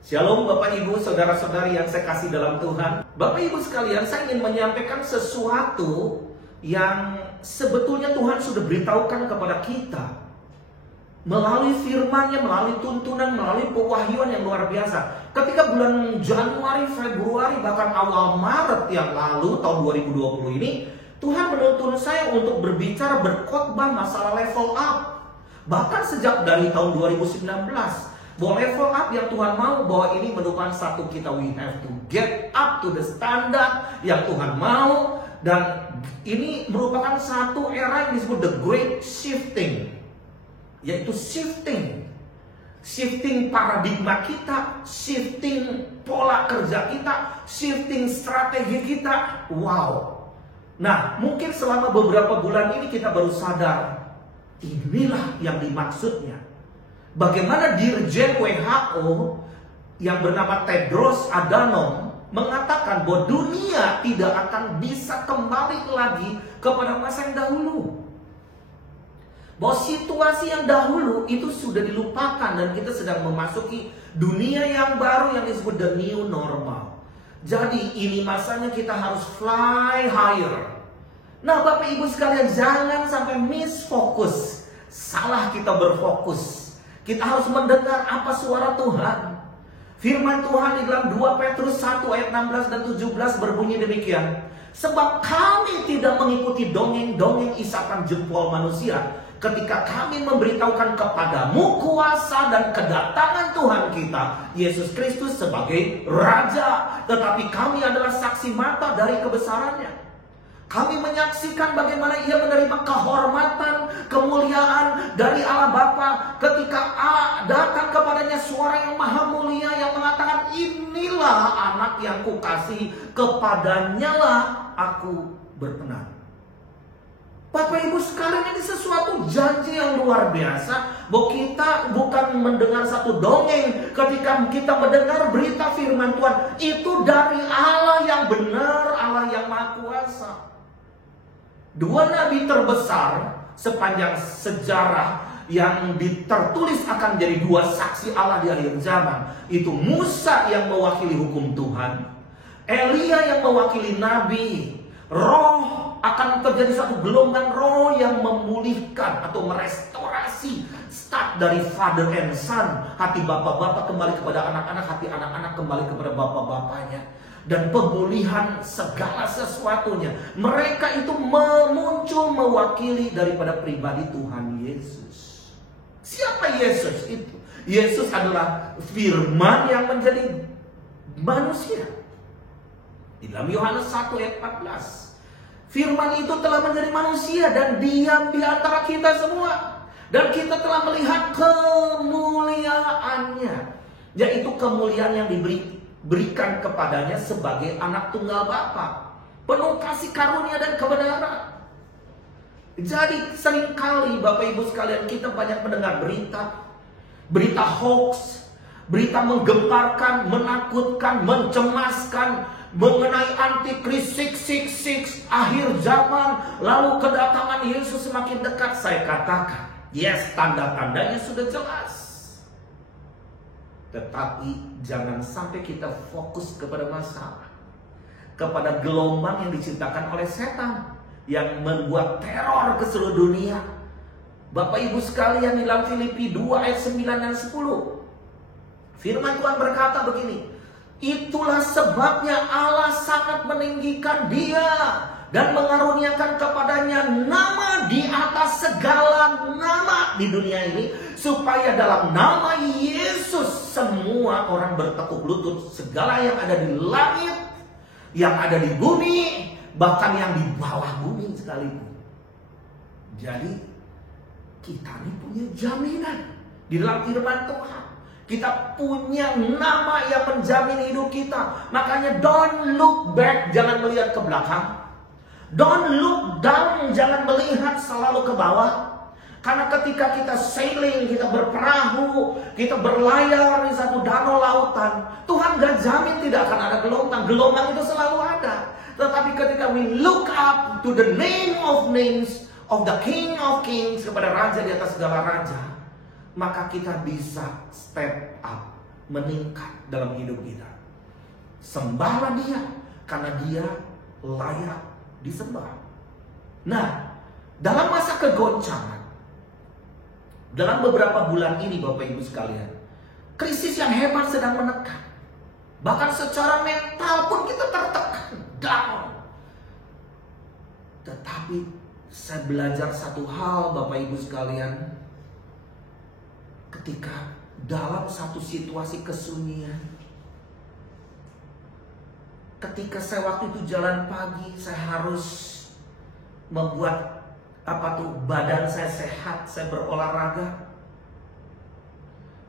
Shalom Bapak Ibu, Saudara-saudari yang saya kasih dalam Tuhan. Bapak Ibu sekalian, saya ingin menyampaikan sesuatu yang sebetulnya Tuhan sudah beritahukan kepada kita melalui firman-Nya, melalui tuntunan, melalui pewahyuan yang luar biasa. Ketika bulan Januari, Februari, bahkan awal Maret yang lalu tahun 2020 ini, Tuhan menuntun saya untuk berbicara, berkhotbah masalah level up. Bahkan sejak dari tahun 2019, bahwa level up yang Tuhan mau, bahwa ini merupakan satu kita, we have to get up to the standard yang Tuhan mau. Dan ini merupakan satu era yang disebut the great shifting, yaitu shifting paradigma kita, shifting pola kerja kita, shifting strategi kita. Wow. Nah, mungkin selama beberapa bulan ini kita baru sadar, inilah yang dimaksudnya. Bagaimana Dirjen WHO yang bernama Tedros Adhanom mengatakan bahwa dunia tidak akan bisa kembali lagi kepada masa yang dahulu. Bahwa situasi yang dahulu itu sudah dilupakan dan kita sedang memasuki dunia yang baru yang disebut the new normal. Jadi ini masanya kita harus fly higher. Nah Bapak Ibu sekalian, jangan sampai misfokus. Salah kita berfokus. Kita harus mendengar apa suara Tuhan. Firman Tuhan di dalam 2 Petrus 1 ayat 16 dan 17 berbunyi demikian. Sebab kami tidak mengikuti dongeng-dongeng isapan jempol manusia ketika kami memberitahukan kepadamu kuasa dan kedatangan Tuhan kita, Yesus Kristus sebagai Raja. Tetapi kami adalah saksi mata dari kebesarannya. Kami menyaksikan bagaimana ia menerima kehormatan, kemuliaan dari Allah Bapa ketika datang kepadanya suara yang maha mulia yang mengatakan, inilah anak yang kukasihi, kepadanya lah aku berkenan. Bapak Ibu sekalian, ini sesuatu janji yang luar biasa, bahwa kita bukan mendengar satu dongeng ketika kita mendengar berita firman Tuhan. Itu dari Allah yang benar, Allah yang maha kuasa. Dua nabi terbesar sepanjang sejarah yang tertulis akan jadi dua saksi Allah di akhir zaman, itu Musa yang mewakili hukum Tuhan, Elia yang mewakili nabi. Roh akan terjadi satu gelombang roh yang memulihkan atau merestorasi, start dari father and son. Hati bapak-bapak kembali kepada anak-anak, hati anak-anak kembali kepada bapak-bapaknya. Dan pemulihan segala sesuatunya. Mereka itu muncul mewakili daripada pribadi Tuhan Yesus. Siapa Yesus itu? Yesus adalah firman yang menjadi manusia. Di dalam Yohanes 1 ayat 14, firman itu telah menjadi manusia dan diam di antara kita semua. Dan kita telah melihat kemuliaannya, yaitu kemuliaan yang diberikan kepadanya sebagai anak tunggal Bapa, penuh kasih karunia dan kebenaran. Jadi seringkali Bapak Ibu sekalian, kita banyak mendengar berita hoax, berita menggemparkan, menakutkan, mencemaskan mengenai antikris 666, akhir zaman, lalu kedatangan Yesus semakin dekat. Saya katakan, yes, tanda-tandanya sudah jelas. Tetapi jangan sampai kita fokus kepada masalah, kepada gelombang yang diciptakan oleh setan yang membuat teror ke seluruh dunia. Bapak Ibu sekalian, di dalam Filipi 2 ayat 9 dan 10, firman Tuhan berkata begini, itulah sebabnya Allah sangat meninggikan dia dan mengaruniakan kepadanya nama di atas segala nama di dunia ini, supaya dalam nama Yesus semua orang bertekuk lutut, segala yang ada di langit, yang ada di bumi, bahkan yang di bawah bumi sekalipun. Jadi kita ini punya jaminan di dalam firman Tuhan. Kita punya nama yang menjamin hidup kita. Makanya don't look back, jangan melihat ke belakang. Don't look down, jangan melihat selalu ke bawah. Karena ketika kita sailing, kita berperahu, kita berlayar di satu danau lautan, Tuhan gak jamin tidak akan ada gelombang. Gelombang itu selalu ada. Tetapi ketika we look up to the name of names, of the King of Kings, kepada Raja di atas segala raja, maka kita bisa step up. meningkat dalam hidup kita. Sembahlah Dia, karena Dia layak disembah. Nah, dalam masa kegoncangan, dalam beberapa bulan ini Bapak Ibu sekalian, krisis yang hebat sedang menekan. Bahkan secara mental pun kita tertekan, down. Tetapi saya belajar satu hal Bapak Ibu sekalian, ketika dalam satu situasi kesunyian, ketika saya waktu itu jalan pagi, saya harus membuat badan saya sehat, saya berolahraga.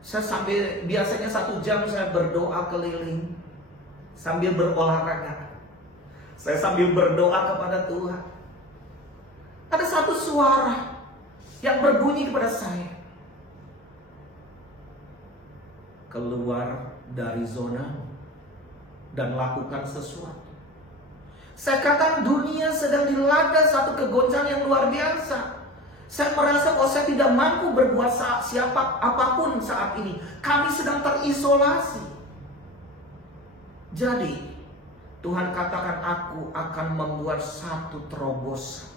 Saya biasanya 1 jam saya berdoa keliling sambil berolahraga. Saya sambil berdoa kepada Tuhan. Ada satu suara yang berbunyi kepada saya, keluar dari zona dan lakukan sesuatu. Saya katakan dunia sedang dilanda satu kegoncangan yang luar biasa. Saya merasa bahwa saya tidak mampu berbuat apapun saat ini. Kami sedang terisolasi. Jadi Tuhan katakan, aku akan membuat satu terobosan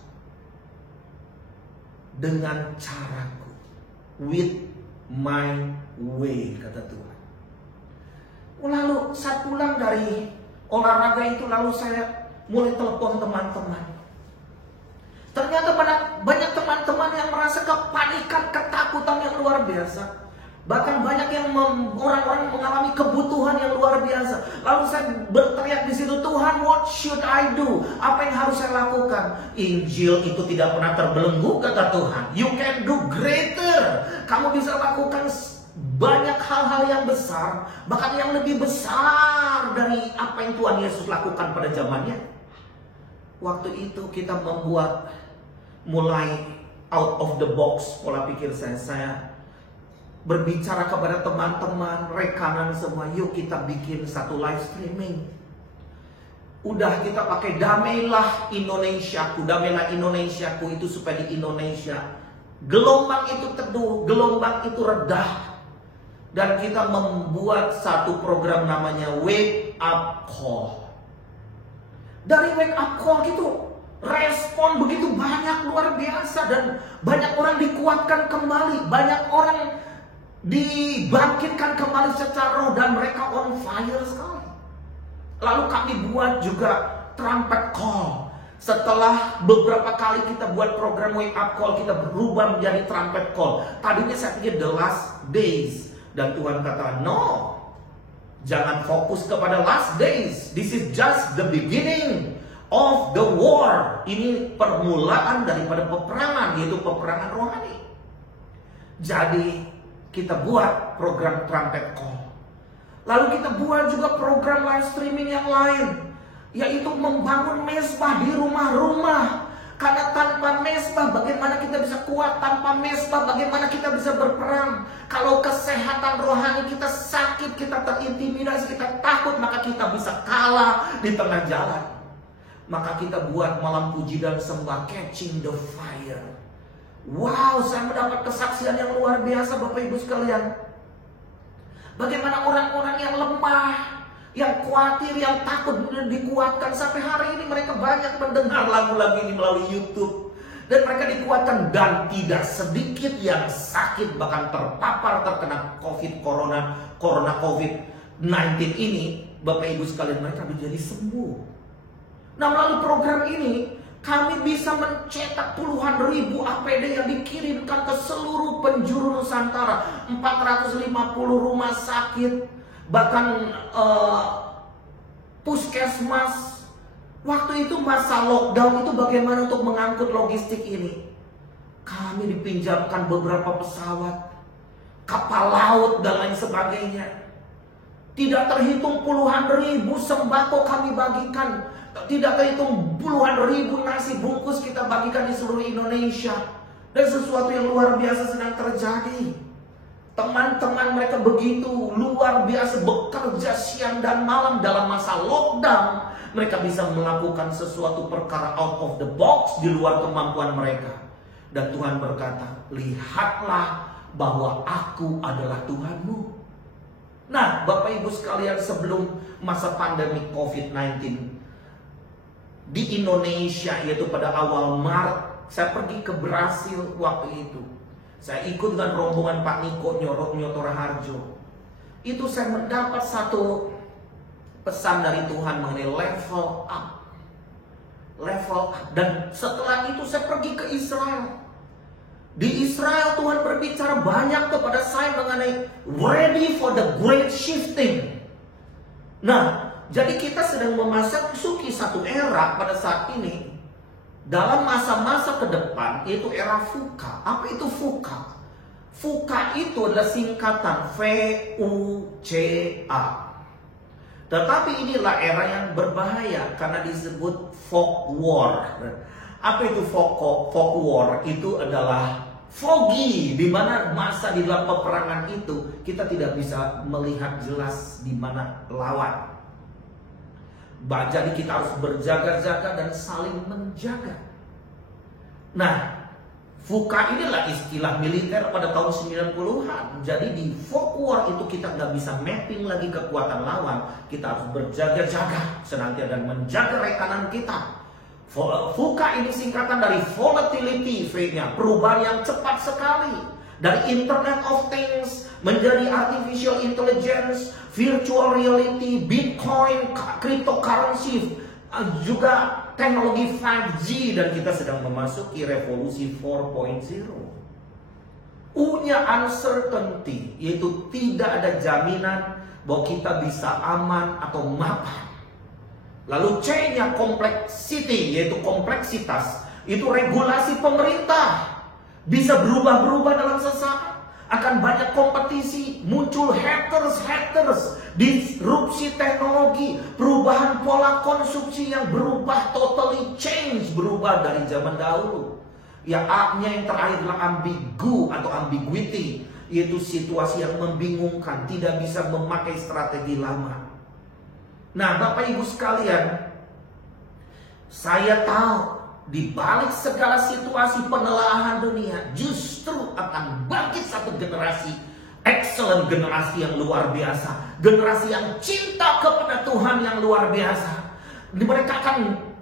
dengan caraku, with my way, kata Tuhan. Lalu saat pulang dari olahraga itu, lalu saya mulai telepon teman-teman. Ternyata banyak teman-teman yang merasa kepanikan, ketakutan yang luar biasa. Bahkan banyak yang orang-orang mengalami kebutuhan yang luar biasa. Lalu saya berteriak di situ, Tuhan, what should I do? Apa yang harus saya lakukan? Injil itu tidak pernah terbelenggu, kata Tuhan. You can do greater. Kamu bisa lakukan banyak hal-hal yang besar, bahkan yang lebih besar dari apa yang Tuhan Yesus lakukan pada zamannya. Waktu itu kita mulai out of the box pola pikir saya berbicara kepada teman-teman, rekanan semua, yuk kita bikin satu live streaming. Udah kita pakai damailah Indonesiaku, damailah Indonesiaku itu supaya di Indonesia gelombang itu teduh, gelombang itu redah. Dan kita membuat satu program namanya Wake Up Call. Dari Wake Up Call gitu, respon begitu banyak, luar biasa. Dan banyak orang dikuatkan kembali, banyak orang dibangkitkan kembali secara roh, dan mereka on fire sekali. Lalu kami buat juga trumpet call. Setelah beberapa kali kita buat program Wake Up Call, kita berubah menjadi trumpet call. Tadinya saya pikir the last days, dan Tuhan kata, no, jangan fokus kepada last days. This is just the beginning of the war. Ini permulaan daripada peperangan, yaitu peperangan rohani. Jadi kita buat program trumpet call. Lalu kita buat juga program live streaming yang lain, yaitu membangun mesbah di rumah-rumah. Karena tanpa mesbah bagaimana kita bisa kuat? Tanpa mesbah bagaimana kita bisa berperang? Kalau kesehatan rohani kita sakit, kita terintimidasi, kita takut, maka kita bisa kalah di tengah jalan. Maka kita buat malam puji dan sembah, Catching the Fire. Wow, saya mendapat kesaksian yang luar biasa Bapak Ibu sekalian. Bagaimana orang-orang yang lemah, yang khawatir, yang takut dikuatkan. Sampai hari ini mereka banyak mendengar lagu-lagu ini melalui YouTube. Dan mereka dikuatkan, dan tidak sedikit yang sakit, bahkan terpapar terkena corona COVID-19 ini. Bapak Ibu sekalian, mereka menjadi sembuh. Nah, melalui program ini kami bisa mencetak puluhan ribu APD yang dikirimkan ke seluruh penjuru Nusantara. 450 rumah sakit, bahkan puskesmas. Waktu itu masa lockdown itu bagaimana untuk mengangkut logistik ini? Kami dipinjamkan beberapa pesawat, kapal laut dan lain sebagainya. Tidak terhitung puluhan ribu sembako kami bagikan. Tidak terhitung puluhan ribu nasi bungkus kita bagikan di seluruh Indonesia. Dan sesuatu yang luar biasa sedang terjadi. Teman-teman mereka begitu luar biasa bekerja siang dan malam dalam masa lockdown. Mereka bisa melakukan sesuatu perkara out of the box, di luar kemampuan mereka. Dan Tuhan berkata, lihatlah bahwa aku adalah Tuhanmu. Nah, Bapak Ibu sekalian, sebelum masa pandemi COVID-19 di Indonesia, yaitu pada awal Maret, saya pergi ke Brasil waktu itu. Saya ikut dengan rombongan Pak Niko Nyotora Harjo. Itu saya mendapat satu pesan dari Tuhan mengenai level up. Level up. Dan setelah itu saya pergi ke Israel. Di Israel Tuhan berbicara banyak kepada saya mengenai ready for the great shifting. Nah, jadi kita sedang memasuki satu era pada saat ini. Dalam masa-masa ke depan, yaitu era VUCA. Apa itu VUCA? VUCA itu adalah singkatan VUCA. Tetapi inilah era yang berbahaya karena disebut fog war. Apa itu fog war? Itu adalah foggy, di mana masa di dalam peperangan itu kita tidak bisa melihat jelas di mana lawan. Jadi kita harus berjaga-jaga dan saling menjaga. Nah, VUCA inilah istilah militer pada tahun 90-an. Jadi di fog war itu kita nggak bisa mapping lagi kekuatan lawan. Kita harus berjaga-jaga senantiasa dan menjaga rekanan kita. VUCA ini singkatan dari volatility, V-nya, perubahan yang cepat sekali. Dari Internet of Things menjadi artificial intelligence, virtual reality, Bitcoin, cryptocurrency, juga teknologi 5G, dan kita sedang memasuki revolusi 4.0. U-nya uncertainty, yaitu tidak ada jaminan bahwa kita bisa aman atau mapan. Lalu C-nya complexity, yaitu kompleksitas, itu regulasi pemerintah bisa berubah-berubah dalam sesaat. Akan banyak kompetisi, muncul haters, disrupsi teknologi, perubahan pola konsumsi yang berubah, totally change, berubah dari zaman dahulu. Ya, A-nya yang terakhir adalah ambigu atau ambiguity, yaitu situasi yang membingungkan, tidak bisa memakai strategi lama. Nah, Bapak Ibu sekalian, saya tahu di balik segala situasi penelaahan dunia, justru akan bangkit satu generasi excellent, generasi yang luar biasa, generasi yang cinta kepada Tuhan yang luar biasa. Mereka akan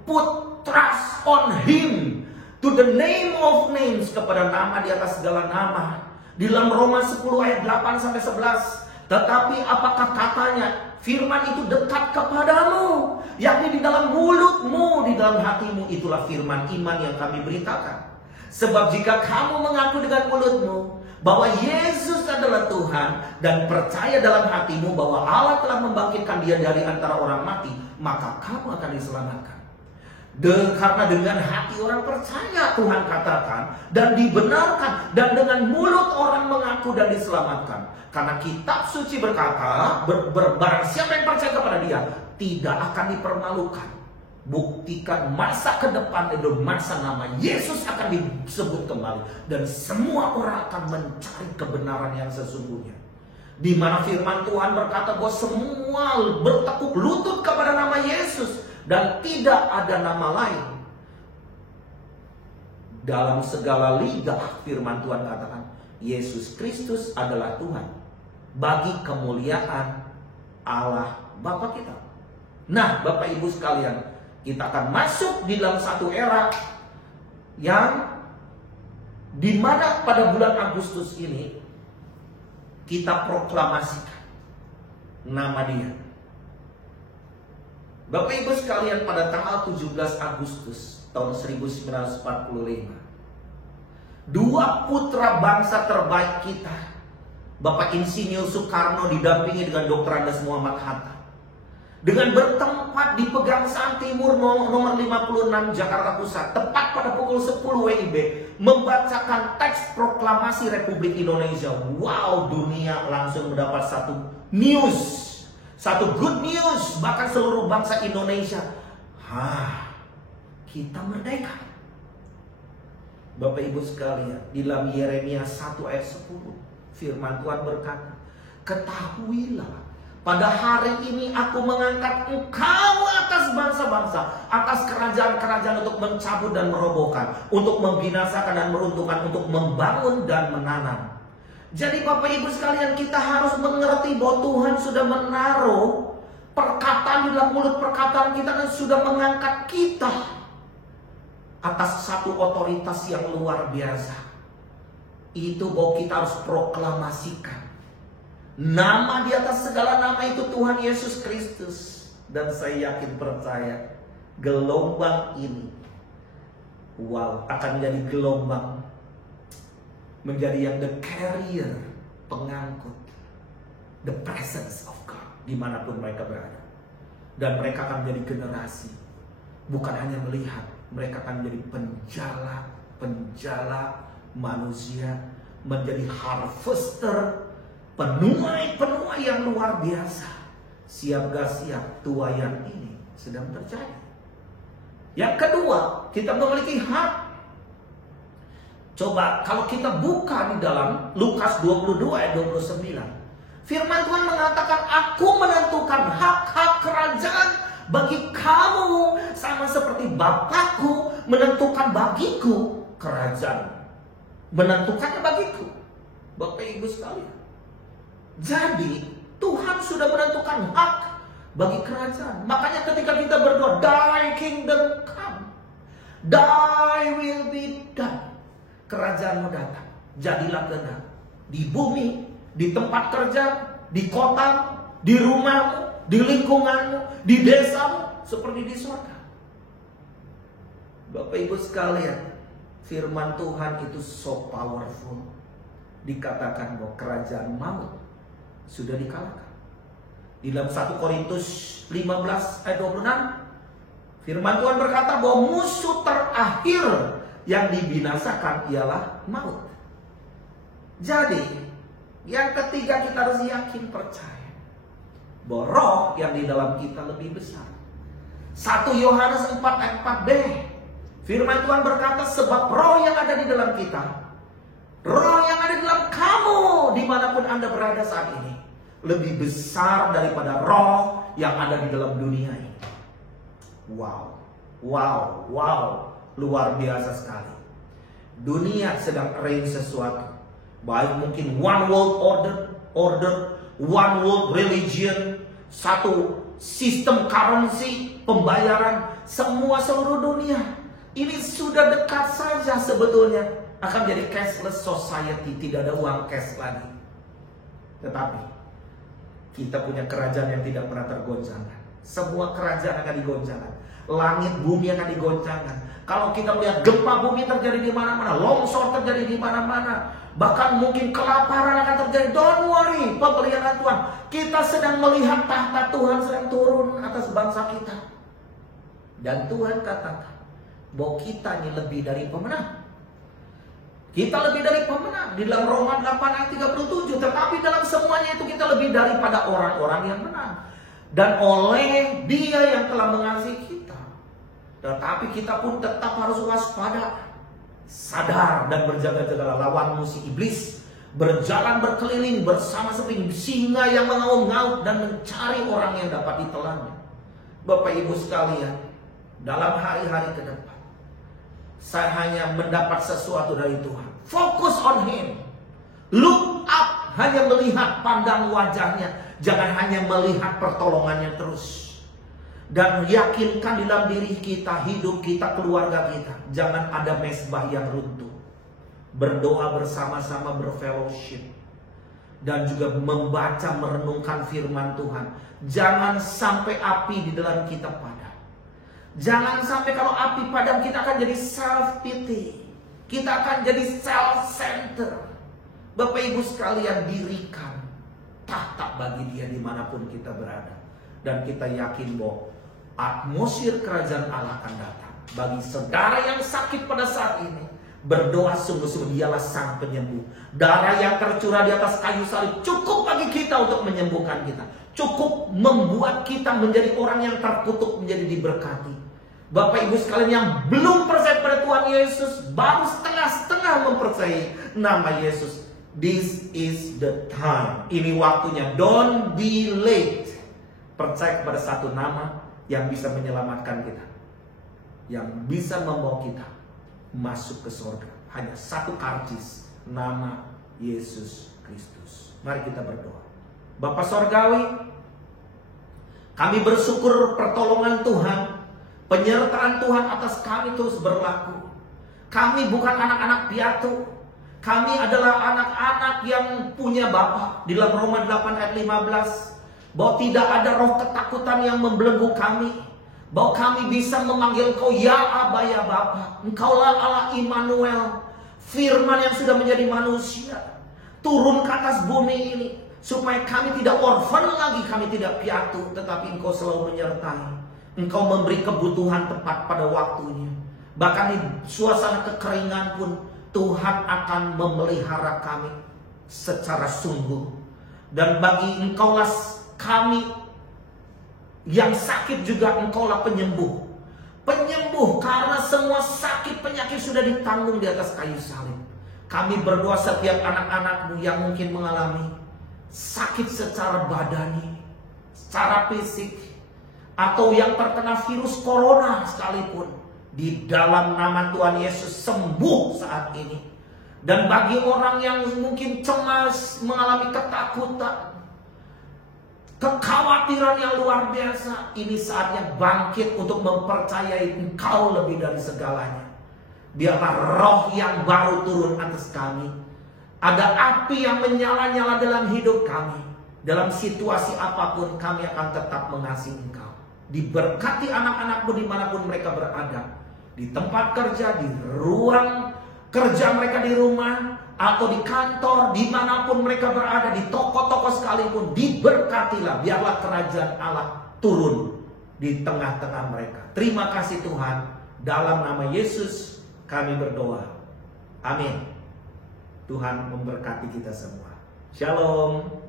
put trust on Him, to the name of names, kepada nama di atas segala nama. Di dalam Roma 10 ayat 8 sampai 11. Tetapi apakah katanya? Firman itu dekat kepadamu, yakni di dalam mulutmu, di dalam hatimu. Itulah firman iman yang kami beritakan. Sebab jika kamu mengaku dengan mulutmu bahwa Yesus adalah Tuhan, dan percaya dalam hatimu bahwa Allah telah membangkitkan Dia dari antara orang mati, maka kamu akan diselamatkan. Karena dengan hati orang percaya, Tuhan katakan, dan dibenarkan, dan dengan mulut orang mengaku dan diselamatkan. Karena kitab suci berkata, barang siapa yang percaya kepada Dia tidak akan dipermalukan. Buktikan masa ke depan itu masa nama Yesus akan disebut kembali, dan semua orang akan mencari kebenaran yang sesungguhnya. Di mana firman Tuhan berkata bahwa semua bertekuk lutut kepada nama Yesus dan tidak ada nama lain. Dalam segala lidah firman Tuhan katakan Yesus Kristus adalah Tuhan, bagi kemuliaan Allah Bapa kita. Nah, Bapak Ibu sekalian, kita akan masuk di dalam satu era yang dimana pada bulan Agustus ini kita proklamasikan nama Dia. Bapak Ibu sekalian, pada tanggal 17 Agustus tahun 1945, dua putra bangsa terbaik kita, Bapak Insinyur Soekarno didampingi dengan Dr. Andes Muhammad Hatta, dengan bertempat di Pegangsaan Timur nomor 56 Jakarta Pusat, tepat pada pukul 10 WIB, membacakan teks proklamasi Republik Indonesia. Wow, dunia langsung mendapat satu news, satu good news, bahkan seluruh bangsa Indonesia. Kita merdeka. Bapak Ibu sekalian, di dalam Yeremia 1 ayat 10, firman Tuhan berkata, ketahuilah, pada hari ini aku mengangkat engkau atas bangsa-bangsa, atas kerajaan-kerajaan, untuk mencabut dan merobohkan, untuk membinasakan dan meruntuhkan, untuk membangun dan menanam. Jadi Bapak Ibu sekalian, kita harus mengerti bahwa Tuhan sudah menaruh perkataan di dalam mulut perkataan kita dan sudah mengangkat kita atas satu otoritas yang luar biasa. Itu bahwa kita harus proklamasikan nama di atas segala nama itu Tuhan Yesus Kristus. Dan saya yakin percaya gelombang ini akan menjadi gelombang, menjadi yang the carrier, pengangkut the presence of God dimanapun mereka berada. Dan mereka akan menjadi generasi, bukan hanya melihat, mereka akan menjadi penjala manusia, menjadi harvester, penuai yang luar biasa. Siap gak siap, tuaian ini sedang terjadi. Yang kedua, kita memiliki hak. Coba kalau kita buka di dalam Lukas 22 ayat 29, firman Tuhan mengatakan, aku menentukan hak-hak kerajaan bagi kamu, sama seperti Bapakku menentukan bagiku kerajaan. Menentukannya bagiku. Bapak Ibu sekalian, jadi Tuhan sudah menentukan hak bagi kerajaan. Makanya ketika kita berdoa, Thy kingdom come, Thy will be done, kerajaanmu datang, jadilah kehendak di bumi, di tempat kerja, di kota, di rumahmu, di lingkunganmu, di desamu, seperti di surga. Bapak Ibu sekalian, firman Tuhan itu so powerful. Dikatakan bahwa kerajaan maut sudah dikalahkan. Di dalam 1 Korintus 15 ayat 26, firman Tuhan berkata bahwa musuh terakhir yang dibinasakan ialah maut. Jadi, yang ketiga kita harus yakin percaya bahwa roh yang di dalam kita lebih besar. 1 Yohanes 4 ayat 4b, firman Tuhan berkata, sebab roh yang ada di dalam kita, roh yang ada di dalam kamu, dimanapun Anda berada saat ini, lebih besar daripada roh yang ada di dalam dunia ini. Wow, luar biasa sekali. Dunia sedang arrange sesuatu, baik mungkin one world order, one world religion, satu sistem currency, pembayaran, semua seluruh dunia. Ini sudah dekat saja sebetulnya akan jadi cashless society, tidak ada uang cash lagi. Tetapi kita punya kerajaan yang tidak pernah tergoncangkan. Semua kerajaan akan digoncangkan. Langit bumi akan digoncangkan. Kalau kita melihat gempa bumi terjadi di mana-mana, longsor terjadi di mana-mana, bahkan mungkin kelaparan akan terjadi. Don't worry, pemeliharaan Tuhan. Kita sedang melihat tahta Tuhan sedang turun atas bangsa kita. Dan Tuhan katakan bahwa kita ini lebih dari pemenang. Kita lebih dari pemenang. Di dalam Roma 8 ayat 37. Tetapi dalam semuanya itu kita lebih daripada orang-orang yang menang. Dan oleh Dia yang telah mengasihi kita. Tetapi kita pun tetap harus waspada, sadar dan berjaga-jagalah lawan musuh iblis. Berjalan berkeliling bersama seperti singa yang mengaum-ngaum dan mencari orang yang dapat ditelannya. Bapak Ibu sekalian, dalam hari-hari ke depan, saya hanya mendapat sesuatu dari Tuhan. Fokus on Him. Look up. Hanya melihat, pandang wajahnya. Jangan hanya melihat pertolongannya terus. Dan yakinkan di dalam diri kita, hidup kita, keluarga kita, jangan ada mezbah yang runtuh. Berdoa bersama-sama, berfellowship. Dan juga membaca, merenungkan firman Tuhan. Jangan sampai api di dalam kita padam. Jangan sampai kalau api padam kita akan jadi self-pity. Kita akan jadi self-center. Bapak Ibu sekalian, dirikan tahta bagi Dia dimanapun kita berada. Dan kita yakin bahwa atmosfer kerajaan Allah akan datang. Bagi saudara yang sakit pada saat ini, berdoa sungguh-sungguh, Dialah Sang Penyembuh. Darah yang tercurah di atas kayu salib cukup bagi kita untuk menyembuhkan kita. Cukup membuat kita menjadi orang yang terkutuk menjadi diberkati. Bapak Ibu sekalian yang belum percaya pada Tuhan Yesus, baru setengah-setengah mempercayai nama Yesus. This is the time. Ini waktunya. Don't be late. Percaya kepada satu nama yang bisa menyelamatkan kita, yang bisa membawa kita masuk ke surga. Hanya satu karcis, nama Yesus Kristus. Mari kita berdoa. Bapa Sorgawi, kami bersyukur pertolongan Tuhan, penyertaan Tuhan atas kami terus berlaku. Kami bukan anak-anak piatu. Kami adalah anak-anak yang punya Bapa. Di dalam Roma 8 ayat 15. Bahwa tidak ada roh ketakutan yang membelenggu kami. Bahwa kami bisa memanggil Engkau ya Aba ya Bapa. Engkaulah Allah Immanuel. Firman yang sudah menjadi manusia. Turun ke atas bumi ini. Supaya kami tidak orphan lagi, kami tidak piatu. Tetapi Engkau selalu menyertai. Engkau memberi kebutuhan tepat pada waktunya. Bahkan di suasana kekeringan pun Tuhan akan memelihara kami secara sungguh. Dan bagi Engkaulah kami yang sakit juga, Engkaulah penyembuh. Penyembuh karena semua sakit penyakit sudah ditanggung di atas kayu salib. Kami berdoa setiap anak-anak-Mu yang mungkin mengalami sakit secara badani, secara fisik, atau yang terkena virus corona sekalipun, di dalam nama Tuhan Yesus sembuh saat ini. Dan bagi orang yang mungkin cemas, mengalami ketakutan, kekhawatiran yang luar biasa, ini saatnya bangkit untuk mempercayai Engkau lebih dari segalanya. Biarlah roh yang baru turun atas kami. Ada api yang menyala-nyala dalam hidup kami. Dalam situasi apapun kami akan tetap mengasihi Engkau. Diberkati anak-anak-Mu dimanapun mereka berada. Di tempat kerja, di ruang kerja mereka di rumah, atau di kantor, dimanapun mereka berada, di toko-toko sekalipun, diberkatilah. Biarlah kerajaan Allah turun di tengah-tengah mereka. Terima kasih Tuhan. Dalam nama Yesus kami berdoa. Amin. Tuhan memberkati kita semua. Shalom.